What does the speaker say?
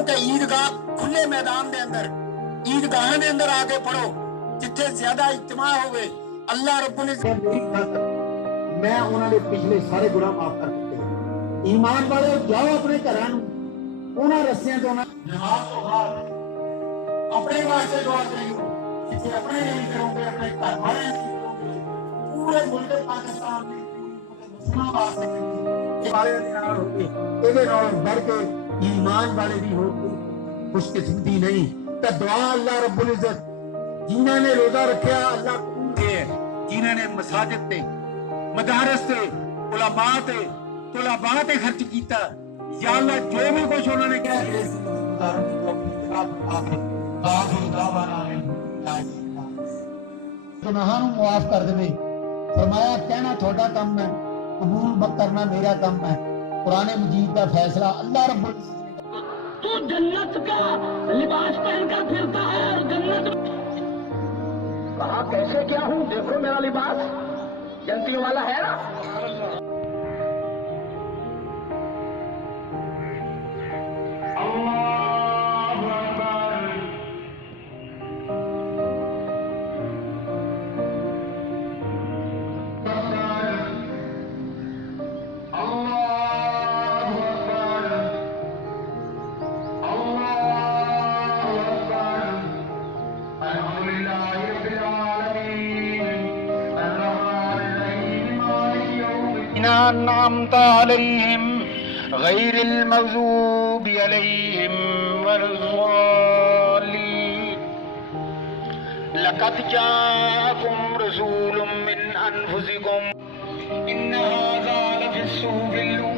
ईदगाह खुले मैदान के अंदर ईदगाह के अंदर आके पढ़ो जिथे ज्यादा इज्तिमा होवे। अल्लाह रब्बुल इज्जत मैं उन्होंने पिछले सारे गुनाह माफ कर दिते। ईमान वाले जाओ अपने घरां उन्हां रस्सियां तो नमाज तो बाद अपने वास्ते दुआ करो, जिथे अपने नहीं करोगे अपने घर वाले नहीं करोगे, पूरे मुल्क पाकिस्तान में मुसलमान वास्ते करोगे। वाले दे नाल होगे इहदे नाल बढ़ के ईमान वाले दी होगी खुशकिस्मती नहीं। तो दुआ अल्लाह रब्बुल इज्जत जिन्होंने रोजा रखा अल्लाह कबूल किए, जिन्होंने मसाजिद ते मदारस ते उलमा ते तुलबा ते खर्च किया, या अल्लाह जो भी कुछ उन्होंने गुनाहां नूं माफ कर देवे। फरमाया कहना थोड़ा काम है, कबूल करना मेरा काम है। कुरान मजीद का फैसला अल्लाह रब्बुल तू जन्नत का लिबास पहनकर फिरता है और जन्नत कहा कैसे क्या हूँ, देखो मेरा लिबास जन्नतियों वाला है ना। أنعمت عليهم غير المغضوب عليهم ولا الضالين لقد جاءكم رسول من أنفسكم إن هذا لفي الصحف الأولى